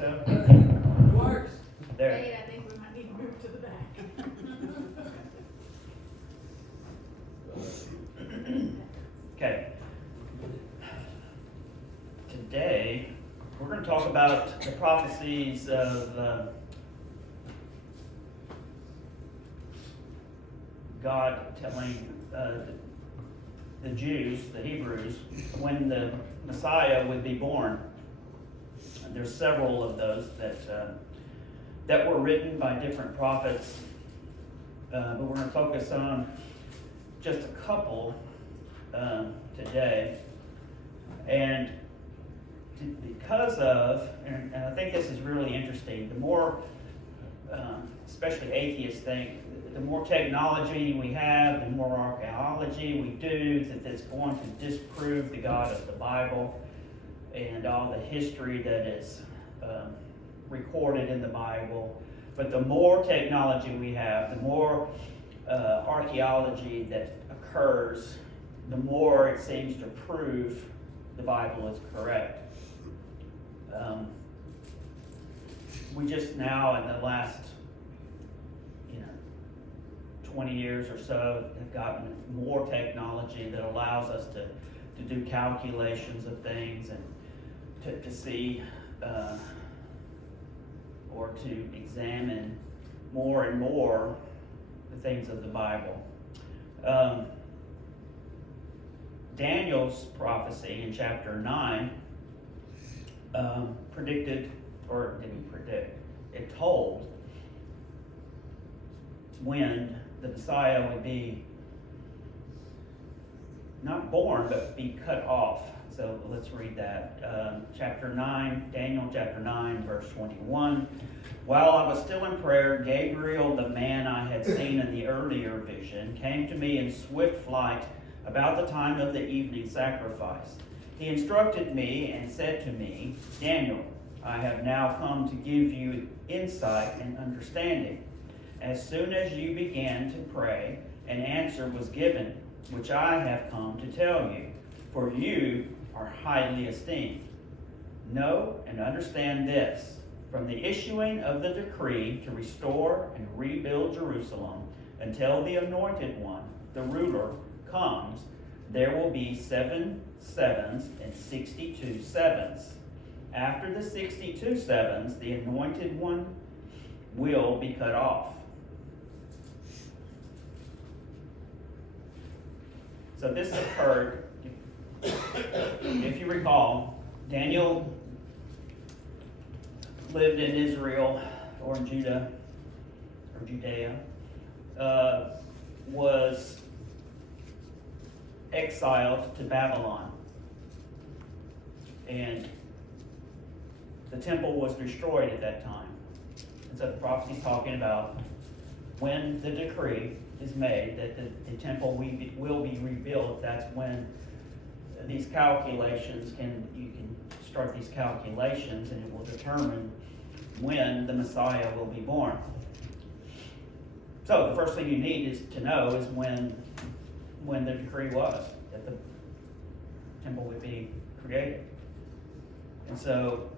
so? It works. There. Wait, I think we might need to move to the back. Okay. Today, we're going to talk about the prophecies of God telling the Jews, the Hebrews, when the Messiah would be born. And there's several of those that were written by different prophets, but we're going to focus on just a couple today. And because of, and I think this is really interesting, the more, especially atheists think, the more technology we have, the more archaeology we do, that's going to disprove the God of the Bible and all the history that is recorded in the Bible. But the more technology we have, the more archaeology that occurs, the more it seems to prove the Bible is correct. We just now, in the last 20 years or so, have gotten more technology that allows us to do calculations of things and to see or to examine more and more the things of the Bible. Daniel's prophecy in chapter 9 predicted, or didn't predict, it told when the Messiah would be not born, but be cut off. So let's read that. Chapter 9, Daniel chapter 9, verse 21. While I was still in prayer, Gabriel, the man I had seen in the earlier vision, came to me in swift flight about the time of the evening sacrifice. He instructed me and said to me, Daniel, I have now come to give you insight and understanding. As soon as you began to pray, an answer was given, which I have come to tell you, for you are highly esteemed. Know and understand this. From the issuing of the decree to restore and rebuild Jerusalem until the Anointed One, the ruler, comes, there will be 7 sevens and 62 sevens. After the 62 sevens, the Anointed One will be cut off. So this occurred, if you recall, Daniel lived in Israel or in Judah or Judea, was exiled to Babylon, and the temple was destroyed at that time. And so the prophecy is talking about when the decree is made that the temple will be rebuilt. That's when these calculations you can start these calculations, and it will determine when the Messiah will be born. So the first thing you need is to know is when the decree was that the temple would be created. And so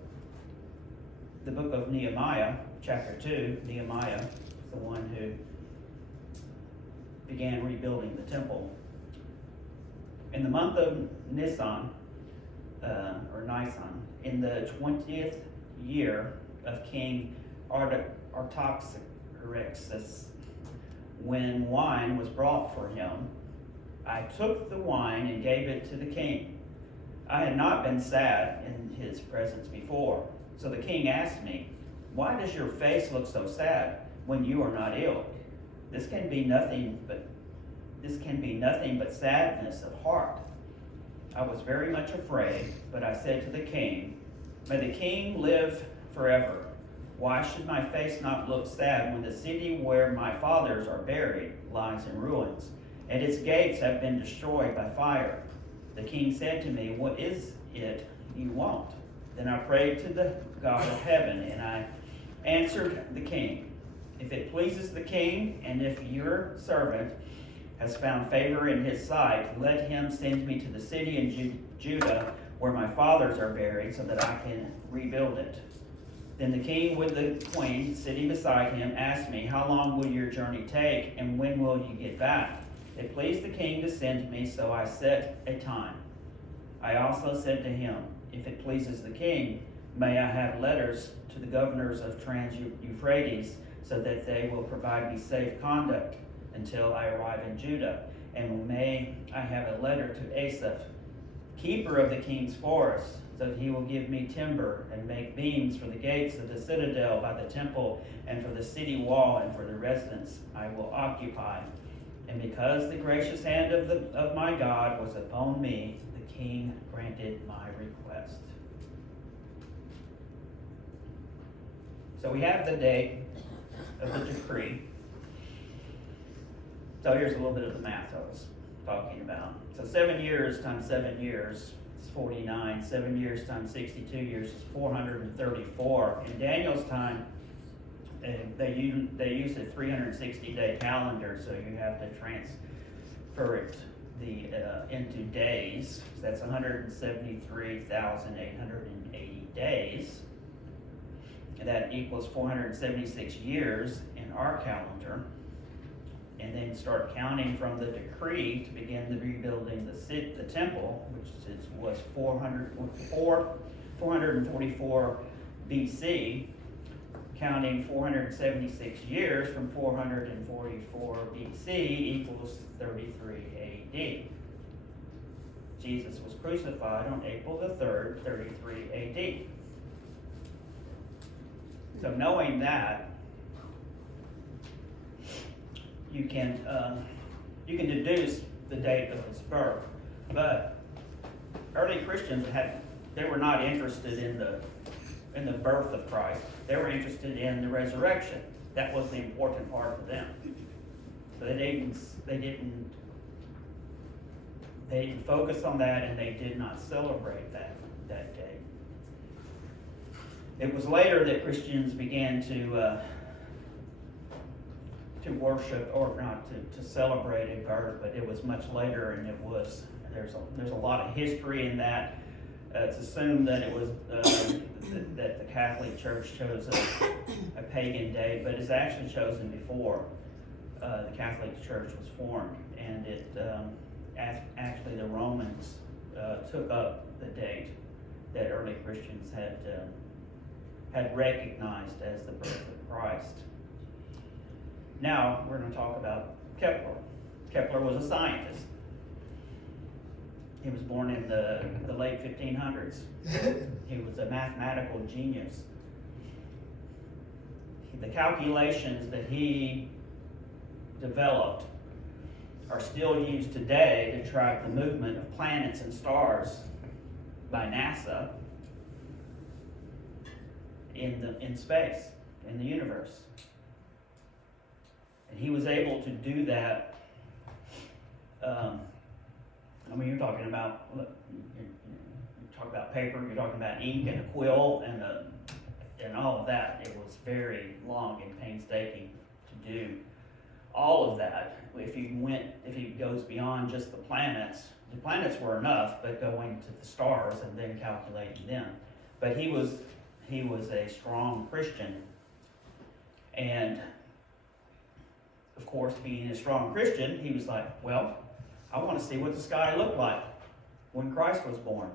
the book of Nehemiah, chapter 2, Nehemiah is the one who began rebuilding the temple. In the month of Nisan, in the 20th year of King Artaxerxes, when wine was brought for him, I took the wine and gave it to the king. I had not been sad in his presence before. So the king asked me, why does your face look so sad when you are not ill? This can be nothing but sadness of heart. I was very much afraid, but I said to the king, may the king live forever. Why should my face not look sad when the city where my fathers are buried lies in ruins, and its gates have been destroyed by fire? The king said to me, what is it you want? Then I prayed to the God of heaven, and I answered the king, if it pleases the king, and if your servant has found favor in his sight, let him send me to the city in Judah where my fathers are buried, so that I can rebuild it. Then the king with the queen sitting beside him asked me, "How long will your journey take, and when will you get back?" It pleased the king to send me, so I set a time. I also said to him, "If it pleases the king, may I have letters to the governors of Trans-Euphrates, so that they will provide me safe conduct until I arrive in Judah? And may I have a letter to Asaph, keeper of the king's forest, so that he will give me timber and make beams for the gates of the citadel by the temple and for the city wall and for the residence I will occupy." And because the gracious hand of my God was upon me, the king granted my request. So we have the date of the decree. So here's a little bit of the math I was talking about. So 7 years times 7 years is 49. 7 years times 62 years is 434. In Daniel's time, they used a 360-day calendar, so you have to transfer it into days. So that's 173,880 days. And that equals 476 years in our calendar. And then start counting from the decree to begin the rebuilding the temple, which was 444 BC, counting 476 years from 444 BC equals 33 AD. Jesus was crucified on April the 3rd, 33 AD. So knowing that, you can deduce the date of his birth. But early Christians they were not interested in the birth of Christ. They were interested in the resurrection. That was the important part for them. So they didn't focus on that, and they did not celebrate that day. It was later that Christians began to worship, or not to celebrate a birth, but it was much later, and there's a lot of history in that. It's assumed that it was that the Catholic Church chose a pagan date, but it's actually chosen before the Catholic Church was formed, and actually the Romans took up the date that early Christians had recognized as the birth of Christ. Now we're going to talk about Kepler. Kepler was a scientist. He was born in the late 1500s. He was a mathematical genius. The calculations that he developed are still used today to track the movement of planets and stars by NASA in space, in the universe. And he was able to do that. You're talking about paper, you're talking about ink and a quill and all of that. It was very long and painstaking to do all of that. If he goes beyond just the planets were enough, but going to the stars and then calculating them. But he was a strong Christian, and of course, being a strong Christian, he was like, well, I want to see what the sky looked like when Christ was born.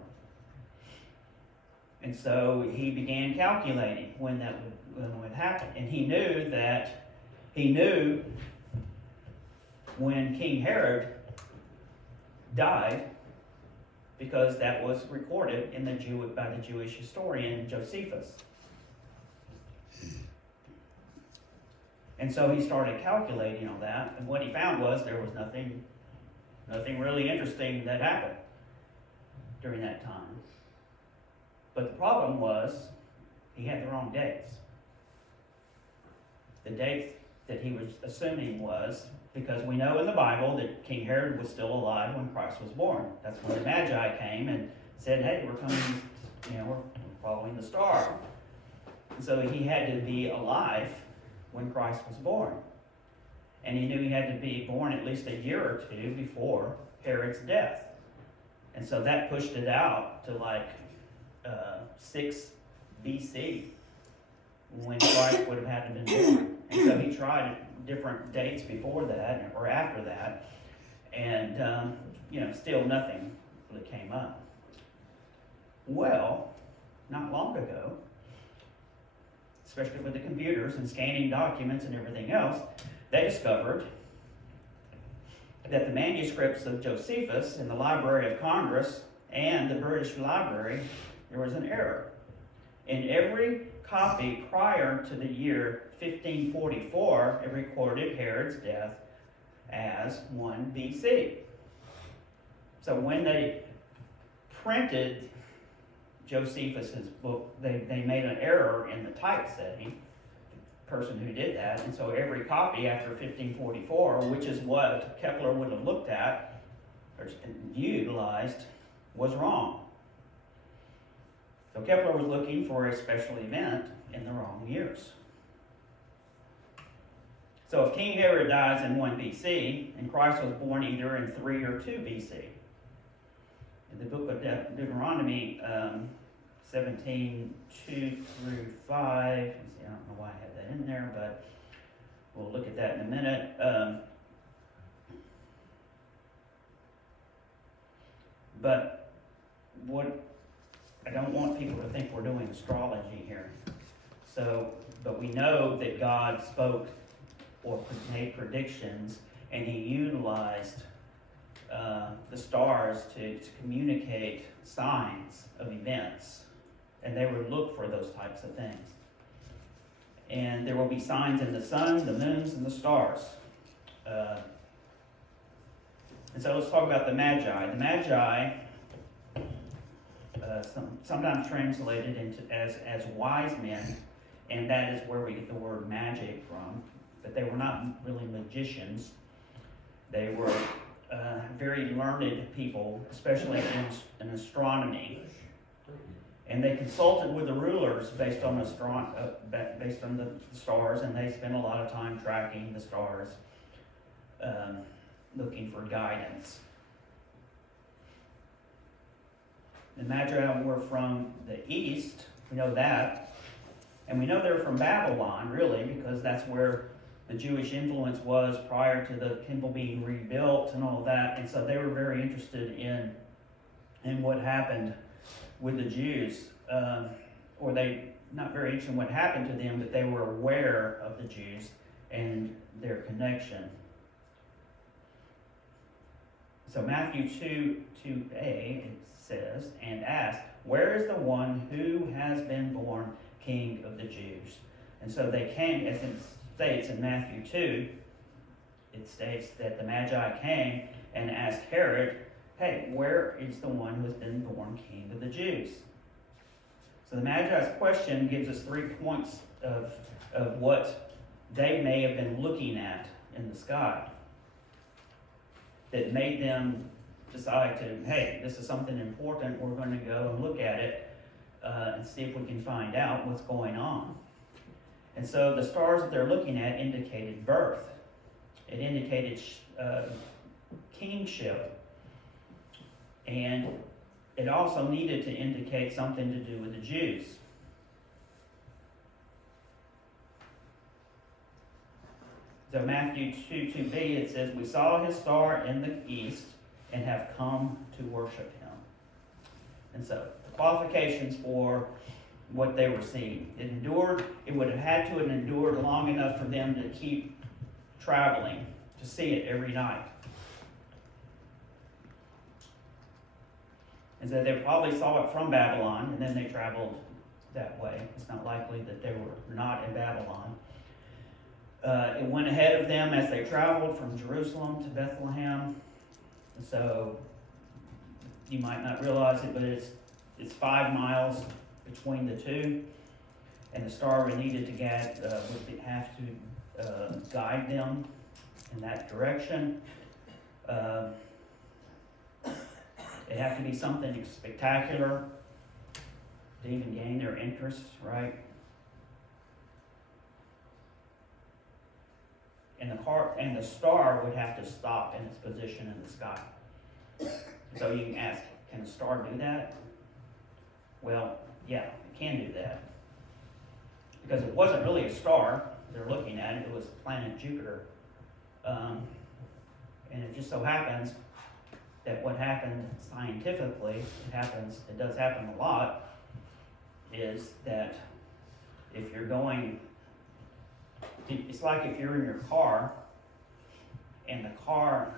And so he began calculating when that would happen. And he knew when King Herod died, because that was recorded by the Jewish historian Josephus. And so he started calculating all that, and what he found was there was nothing really interesting that happened during that time. But the problem was he had the wrong dates. The dates that he was assuming was, because we know in the Bible that King Herod was still alive when Christ was born. That's when the Magi came and said, hey, we're coming, we're following the star. And so he had to be alive when Christ was born. And he knew he had to be born at least a year or two before Herod's death. And so that pushed it out to 6 BC when Christ would have had to been born. And so he tried different dates before that or after that, and still nothing really came up. Well, not long ago, especially with the computers and scanning documents and everything else, they discovered that the manuscripts of Josephus in the Library of Congress and the British Library, there was an error. In every copy prior to the year 1544, it recorded Herod's death as 1 BC. So when they printed Josephus's book, they made an error in the typesetting, the person who did that, and so every copy after 1544, which is what Kepler would have looked at or utilized, was wrong. So Kepler was looking for a special event in the wrong years. So if King Herod dies in 1 BC, and Christ was born either in 3 or 2 BC, in the book of Deuteronomy 17, 2 through 5, let's see, I don't know why I have that in there, but we'll look at that in a minute. But what I don't want people to think we're doing astrology here. But we know that God spoke or made predictions, and he utilized the stars to communicate signs of events, and they would look for those types of things. And there will be signs in the sun, the moons, and the stars. And so let's talk about the Magi. The Magi, sometimes translated as wise men, and that is where we get the word magic from. But they were not really magicians. They were very learned people, especially in astronomy. And they consulted with the rulers based on the stars, and they spent a lot of time tracking the stars, looking for guidance. The Magi were from the east, we know that, and we know they're from Babylon, really, because that's where the Jewish influence was prior to the temple being rebuilt and all of that, and so they were very interested in what happened with the Jews, or they not very interested in what happened to them, but they were aware of the Jews and their connection. So Matthew 2:2a, it says, and asked, where is the one who has been born King of the Jews? And so they came, as it states in Matthew 2, it states that the Magi came and asked Herod, hey, where is the one who has been born King of the Jews? So the Magi's question gives us 3 points of what they may have been looking at in the sky that made them decide to, hey, this is something important, we're going to go and look at it and see if we can find out what's going on. And so the stars that they're looking at indicated birth. It indicated kingship. And it also needed to indicate something to do with the Jews. So Matthew 2:2b, it says, we saw his star in the east and have come to worship him. And so the qualifications for what they were seeing. It would have had to have endured long enough for them to keep traveling, to see it every night. And so they probably saw it from Babylon, and then they traveled that way. It's not likely that they were not in Babylon. It went ahead of them as they traveled from Jerusalem to Bethlehem. So you might not realize it, but it's 5 miles between the two, and the star we needed to get would have to guide them in that direction. It have to be something spectacular to even gain their interest, right? And the star would have to stop in its position in the sky. So you can ask, can a star do that? Well, yeah, it can do that. because it wasn't really a star they're looking at, it was the planet Jupiter. And it just so happens that what happened scientifically, it does happen a lot, is that if you're going, it's like if you're in your car, and the car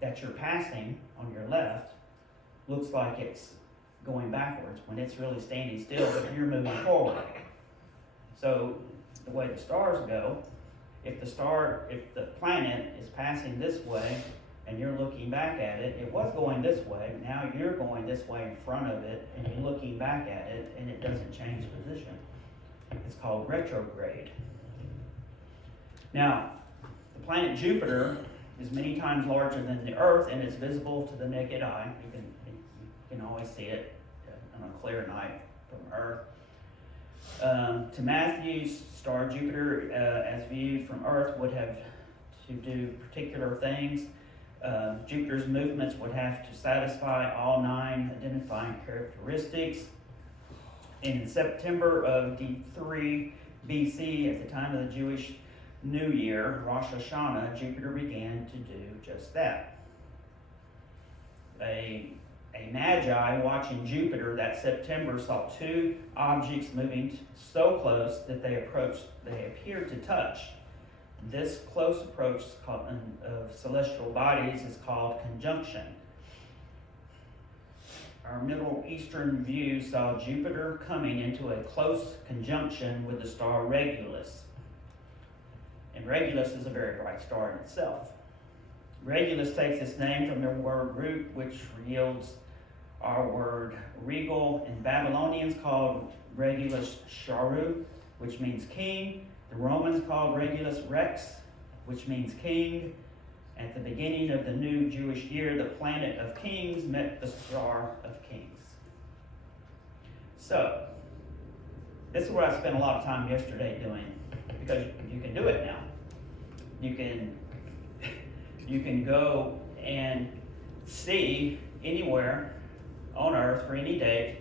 that you're passing on your left looks like it's going backwards when it's really standing still, but you're moving forward. So the way the stars go, if the planet is passing this way and you're looking back at it, it was going this way, now you're going this way in front of it and you're looking back at it and it doesn't change position. It's called retrograde. Now, the planet Jupiter is many times larger than the Earth and it's visible to the naked eye. You can always see it on a clear night from Earth. To Matthew's star, Jupiter, as viewed from Earth, would have to do particular things. Jupiter's movements would have to satisfy all 9 identifying characteristics. In September of D3 BC, at the time of the Jewish New Year, Rosh Hashanah, Jupiter began to do just that. A magi watching Jupiter that September saw 2 objects moving so close that they appeared to touch. This close approach of celestial bodies is called conjunction. Our Middle Eastern view saw Jupiter coming into a close conjunction with the star Regulus. And Regulus is a very bright star in itself. Regulus takes its name from the word root, which yields our word regal. In Babylonians called Regulus Sharu, which means king. The Romans called Regulus Rex, which means king. At the beginning of the new Jewish year, the planet of kings met the star of kings. So, this is what I spent a lot of time yesterday doing, because you can do it now. You can go and see anywhere on Earth for any date.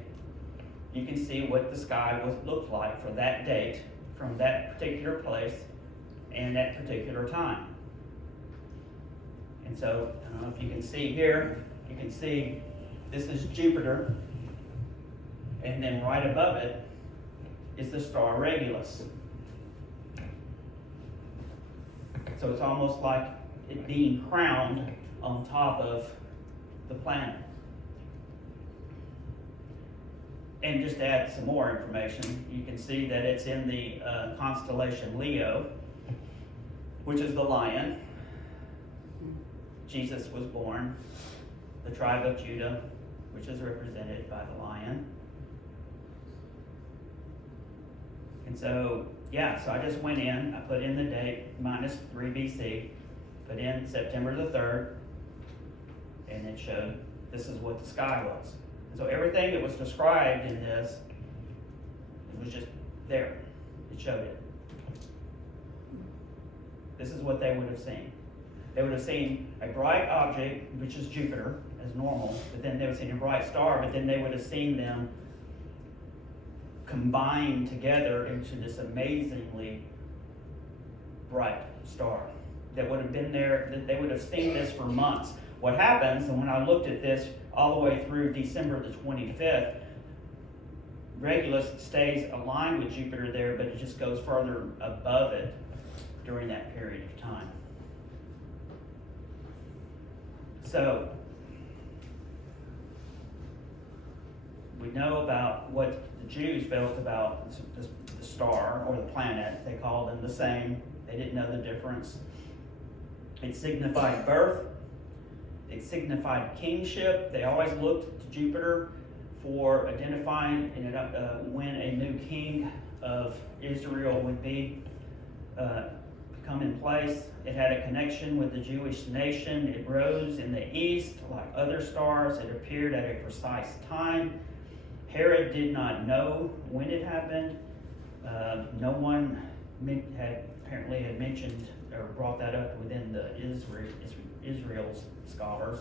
You can see what the sky looked like for that date, from that particular place, and that particular time. And so, I don't know if you can see here, you can see this is Jupiter, and then right above it is the star Regulus. So it's almost like it being crowned on top of the planet. And just to add some more information, you can see that it's in the constellation Leo, which is the lion. Jesus was born, the tribe of Judah, which is represented by the lion. And so, so I just went in, I put in the date, minus 3 BC, put in September the 3rd, and it showed this is what the sky was. And so everything that was described in this, it was just there. It showed it. This is what they would have seen. They would have seen a bright object, which is Jupiter, as normal, but then they would have seen a bright star, but then they would have seen them combined together into this amazingly bright star that would have been there, that they would have seen this for months. What happens, and when I looked at this all the way through December the 25th, Regulus stays aligned with Jupiter there, but it just goes further above it during that period of time. So, we know about what the Jews felt about the star or the planet. They called them the same. They didn't know the difference. It signified birth. It signified kingship. They always looked to Jupiter for identifying when a new king of Israel would come in place. It had a connection with the Jewish nation. It rose in the east like other stars. It appeared at a precise time. Herod did not know when it happened. No one had mentioned or brought that up within the Israel's scholars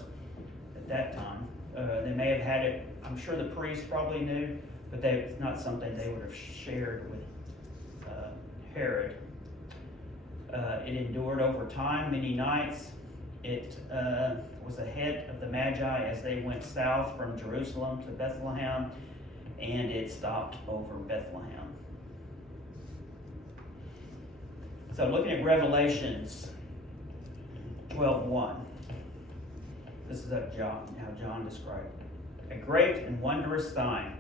at that time. They may have had it, I'm sure the priests probably knew, but it's not something they would have shared with Herod. It endured over time, many nights. It was ahead of the Magi as they went south from Jerusalem to Bethlehem, and it stopped over Bethlehem. So looking at Revelations 12:1, this is how John described it. A great and wondrous sign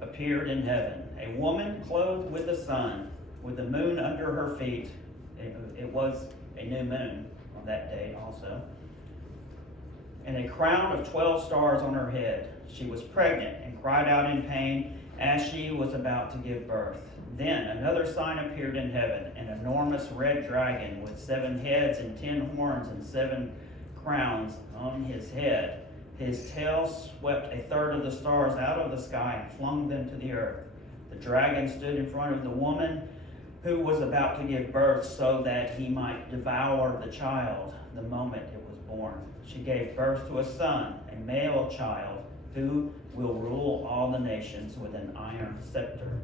appeared in heaven, a woman clothed with the sun, with the moon under her feet. It was a new moon on that day also. And a crown of 12 stars on her head. She was pregnant and cried out in pain as she was about to give birth. Then another sign appeared in heaven, an enormous red dragon with 7 heads and 10 horns and 7 crowns on his head. His tail swept a third of the stars out of the sky and flung them to the earth. The dragon stood in front of the woman who was about to give birth so that he might devour the child the moment it was born. She gave birth to a son, a male child, who will rule all the nations with an iron scepter.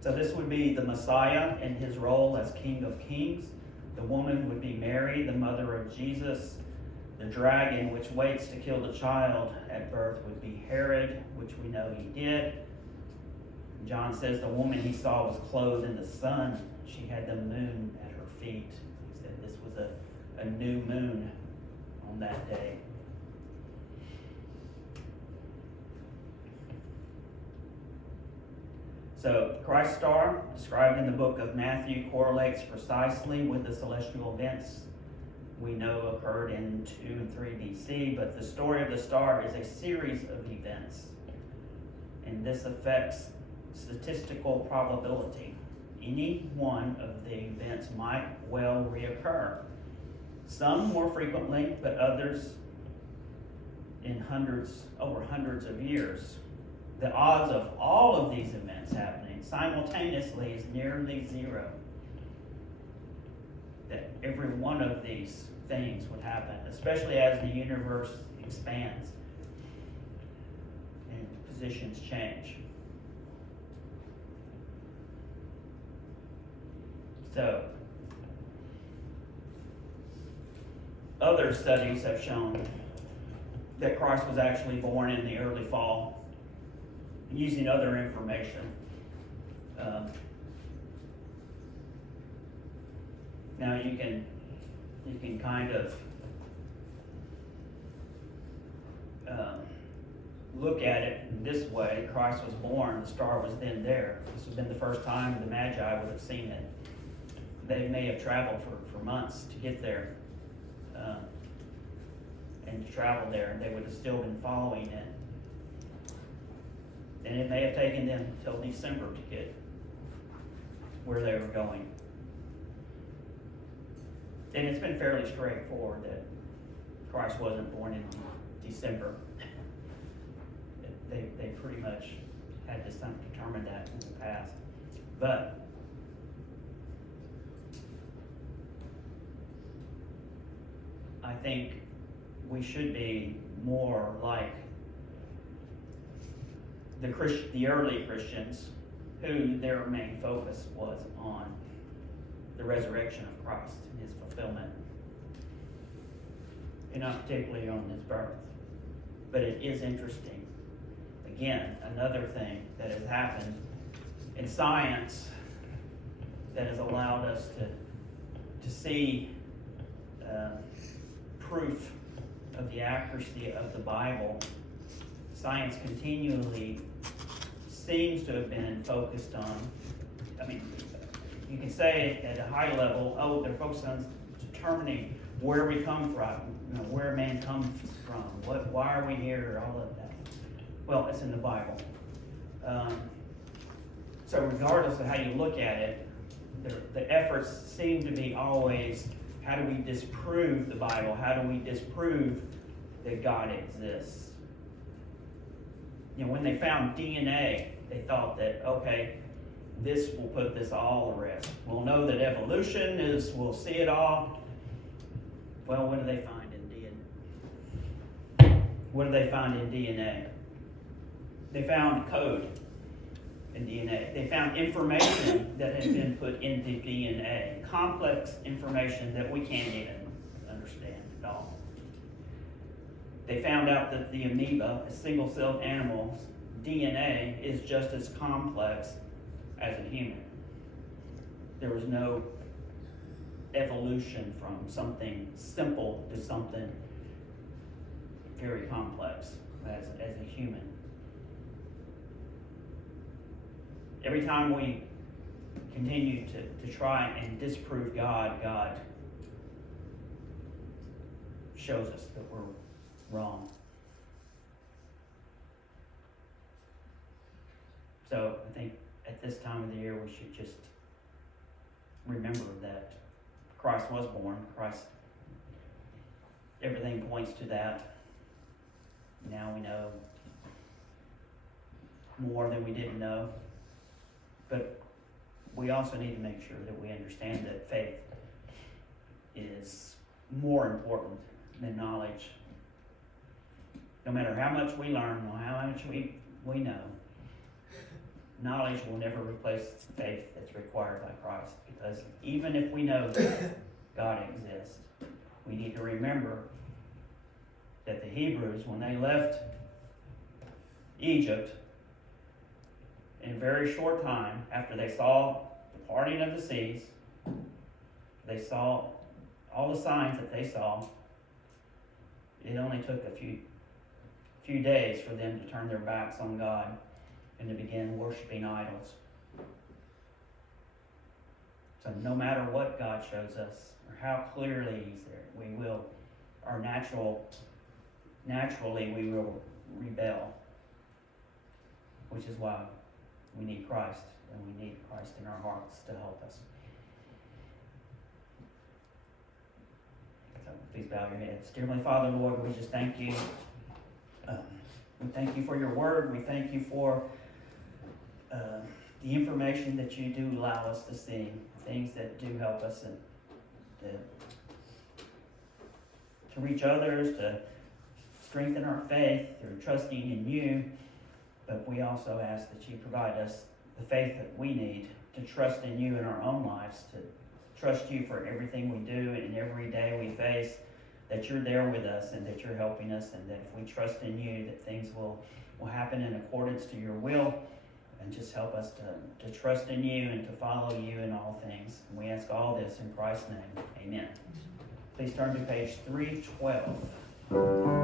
So this would be the Messiah in his role as King of Kings. The woman would be Mary, the mother of Jesus. The dragon, which waits to kill the child at birth, would be Herod, which we know he did. John says the woman he saw was clothed in the sun. She had the moon at her feet. He said this was a new moon on that day. So Christ's star, described in the book of Matthew, correlates precisely with the celestial events we know occurred in 2 and 3 BC, but the story of the star is a series of events, and this affects statistical probability. Any one of the events might well reoccur, some more frequently, but others in over hundreds of years. The odds of all of these events happening simultaneously is nearly zero. That every one of these things would happen, especially as the universe expands and positions change. So, other studies have shown that Christ was actually born in the early fall, using other information. Now you can kind of look at it in this way. Christ was born, the star was then there. This would have been the first time the Magi would have seen it. They may have traveled for months to get there, and to travel there, and they would have still been following it. And it may have taken them till December to get where they were going. And it's been fairly straightforward that Christ wasn't born in December. They pretty much had to determine that in the past. But I think we should be more like the early Christians, who their main focus was on the resurrection of Christ and his fulfillment, and not particularly on his birth. But it is interesting. Again, another thing that has happened in science that has allowed us to see proof of the accuracy of the Bible. Science continually seems to have been focused on, you can say at a high level, they're focused on determining where we come from, where man comes from, why are we here, all of that. Well, it's in the Bible. So regardless of how you look at it, the efforts seem to be always, how do we disprove the Bible? How do we disprove that God exists? When they found DNA, they thought that, okay, this will put this all to rest. We'll know that evolution we'll see it all. Well, what do they find in DNA? What do they find in DNA? They found code. in DNA. They found information that had been put into DNA, complex information that we can't even understand at all. They found out that the amoeba, a single-celled animal's DNA, is just as complex as a human. There was no evolution from something simple to something very complex as a human. Every time we continue to try and disprove God, God shows us that we're wrong. So I think at this time of the year we should just remember that Christ was born. Christ, everything points to that. Now we know more than we didn't know. But we also need to make sure that we understand that faith is more important than knowledge. No matter how much we learn or how much we know, knowledge will never replace faith that's required by Christ. Because even if we know that God exists, we need to remember that the Hebrews, when they left Egypt, in a very short time, after they saw the parting of the seas, they saw all the signs that they saw, it only took a few days for them to turn their backs on God and to begin worshiping idols. So no matter what God shows us, or how clearly He's there, we will, naturally we will rebel, which is why we need Christ, and we need Christ in our hearts to help us. So please bow your heads. Dear Heavenly Father, Lord, we just thank you. We thank you for your word. We thank you for the information that you do allow us to see, things that do help us to reach others, to strengthen our faith through trusting in you. But we also ask that you provide us the faith that we need to trust in you in our own lives, to trust you for everything we do and every day we face, that you're there with us and that you're helping us, and that if we trust in you, that things will happen in accordance to your will, and just help us to trust in you and to follow you in all things. And we ask all this in Christ's name. Amen. Please turn to page 312.